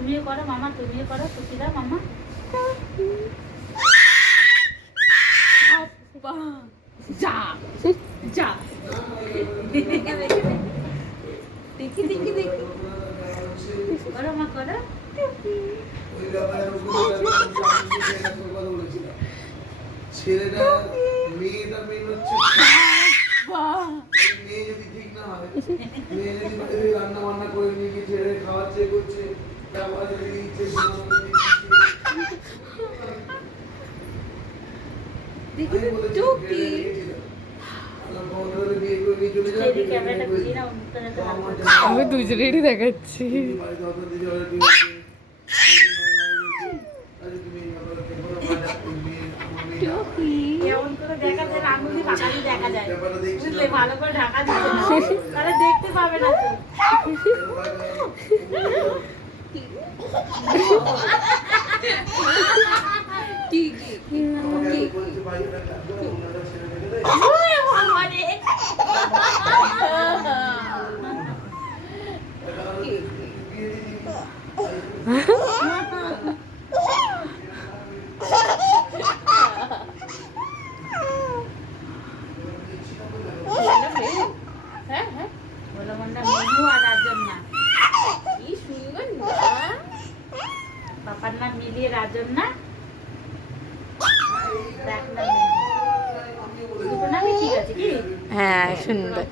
তুমিও করো মামা, তুমিও করো সুতিরা মামা। যা যা দেখি দেখি দেখি করো মা করো। ছেলেটা মেয়েটা মেয়ে হচ্ছে মেয়ে যদি ঠিক না হয়, মেয়ে যদি বাইরে রান্না বান্না করে নিয়ে গিয়ে ছেড়ে খাওয়াচ্ছে করছে, তারপরে যদি ইচ্ছে আমি দুজনেরই দেখাচ্ছি। কেমন করে দেখা যায়, আঙুলি বাঁকালি দেখা যায় বুঝলে, ভালো করে ঢাকা দিচ্ছে না তাহলে দেখতে পাবে না তো। কি কি কি হ্যাঁ হ্যাঁ বলো মন্ডা মিনু আর রাজন না, কি সুন্দর না, পাপার নাম মিলিয়ে রাজন না, দেখ না দুটো নামই ঠিক আছে কি? হ্যাঁ সুন্দর।